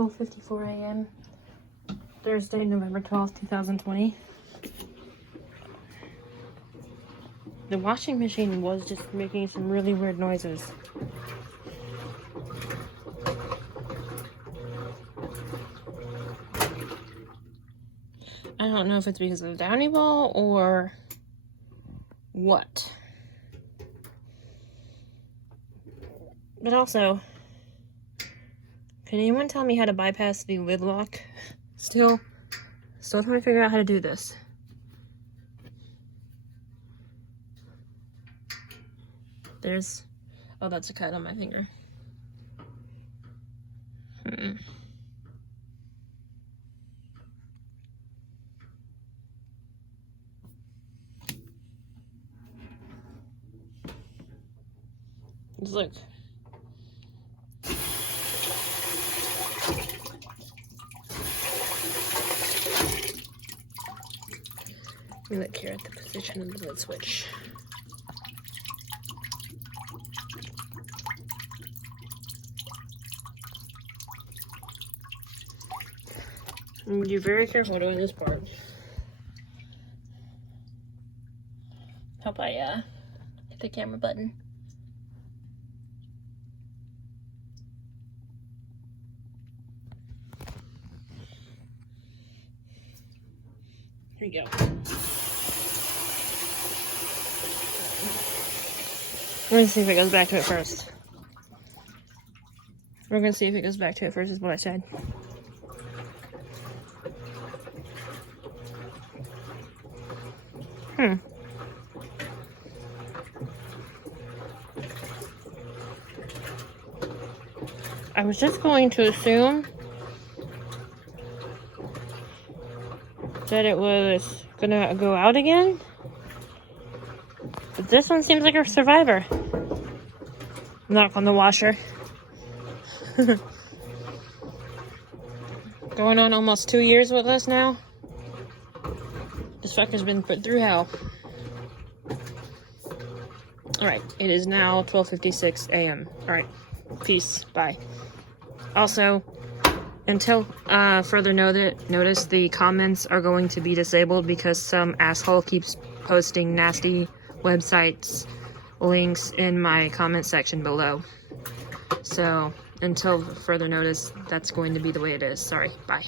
12:54 a.m. Thursday, November 12th, 2020. The washing machine was just making some really weird noises. I don't know if it's because of the Downy ball or what. But also, can anyone tell me how to bypass the lid lock? Still trying to figure out how to do this. Oh, that's a cut on my finger. Look. Let me look here at the position of the lid switch. Be very careful doing this part. Hope I hit the camera button. Here we go. We're gonna see if it goes back to it first. We're gonna see if it goes back to it first, is what I said. I was just going to assume that it was gonna go out again, but this one seems like a survivor. Knock on the washer. Going on almost 2 years with us now. This fucker's been put through hell. Alright, it is now 12:56 a.m. Alright, peace, bye. Also, until further notice, the comments are going to be disabled because some asshole keeps posting nasty websites links in my comment section below. So, until further notice, that's going to be the way it is. Sorry, bye.